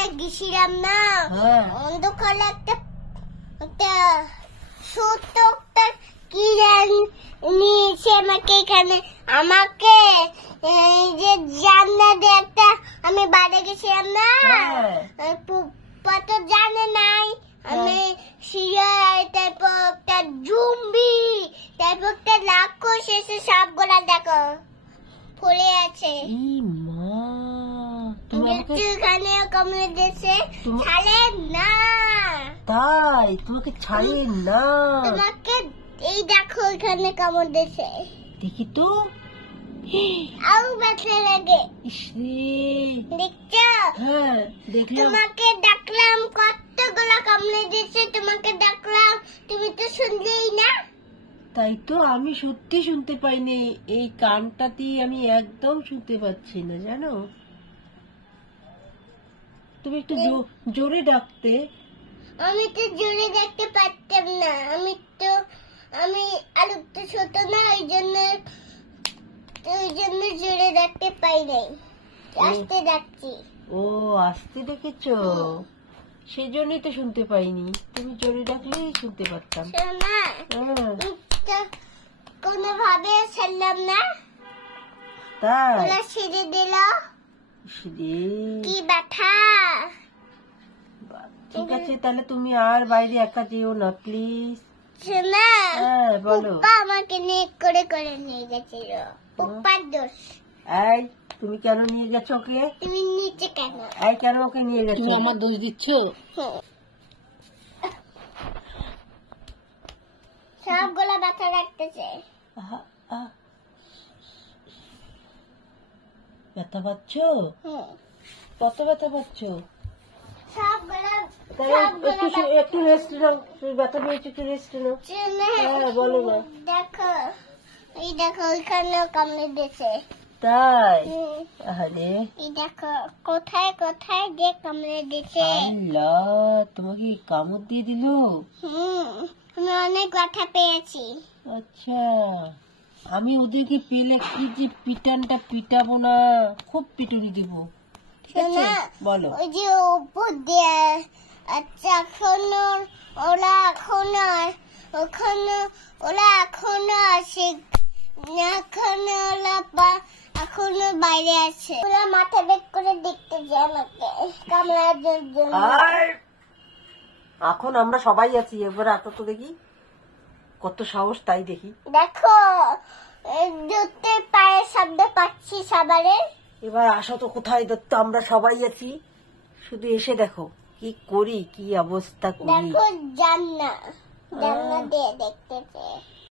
অন্ধকারে গেছিলাম না, অন্ধকারে একটা সূত্রটা কি নিয়েছে আমাকে এখানে, আমাকে যে জান্নাতে একটা আমি বাড়ি গেছিলাম না, তো জানে নাই আমি তারপর একটা জুম্বি, তারপর একটা রাক্ষস এসে সবগুলা দেখো পড়ে আছে। এখানে কামড়ে দিয়েছে, ছাড়ে না। তাই তোমাকে ছাড়ে না? তোমাকে এই দেখো এখানে কামড় দিয়েছে, দেখি তো। আরো ব্যথা লাগে। দেখছো? হ্যাঁ দেখলাম। তোমাকে ডাকলাম, কতগুলো কামড়ে দিয়েছে, তোমাকে ডাকলাম, তুমি তো শুনলেই না। তাই তো, আমি সত্যি শুনতে পাইনি, এই কানটাতেই আমি একদম শুনতে পাচ্ছি না, জানো। তুমি একটু জোরে ডাকতে। আমি তো জোরে ডাকতে পারতাম না, আমি আলু তো ছোট না, ওই জন্য জোরে ডাকতে পাই নাই, আস্তে ডাকছি। ও আস্তে ডেকেছো, সেই জন্যই তো শুনতে পাইনি। তুমি জোরে ডাকলেই শুনতে পারতাম। কোন ভাবে ছাড়লাম না, তাই ছেড়ে দিল। কি ব্যথা। ঠিক আছে, তাহলে তুমি আর বাইরে একা যেও না প্লিজ। শোনা, বলো। আমাকে নিয়ে করে নিয়ে গেছিল, উপার দোষ। এই তুমি কেন নিয়ে গেছ ওকে? তুমি নিচে কেন? এই কেন ওকে নিয়ে গেছো? তুমি আমার দোষ দিচ্ছ। সবগুলা ব্যথা লাগতেছে। ব্যথা পাচ্ছ? কত ব্যথা পাচ্ছ? একটু রেস্ট নাও, ব্যথা পেয়েছো, একটু রেস্ট নাও। বলো না। দেখো, এই দেখো ওইখানেও কামড়ে দিয়েছে। তাই? আরে এই দেখো কোথায় কোথায় যে কামড়ে দিয়েছে। আল্লাহ, তোমাকে কামড় দিয়ে দিল? আমি অনেক ব্যথা পেয়েছি। আচ্ছা, আমি ওদেরকে পেলে কি যে পিটানটা পিটাবো না, খুব পিটুনি দেবো। ঠিক আছে, বলো। ওই যে উপর দিয়ে, আচ্ছা ওরা এখনো আসে, এখনো বাইরে আছে। ওরা মাথা বের করে দেখতে যায় আমাকে কামড়ার জন্য। এখন আমরা সবাই আছি, এবার আসো তো দেখি কত সাহস, তাই দেখি। দেখো জুতের পায়ের শব্দ পাচ্ছি সবারে। এবার আসো তো, কোথায় তো আমরা সবাই আছি, শুধু এসে দেখো কি করি, কি অবস্থা করি। দেখো জান্নাত দিয়ে দেখতেছে।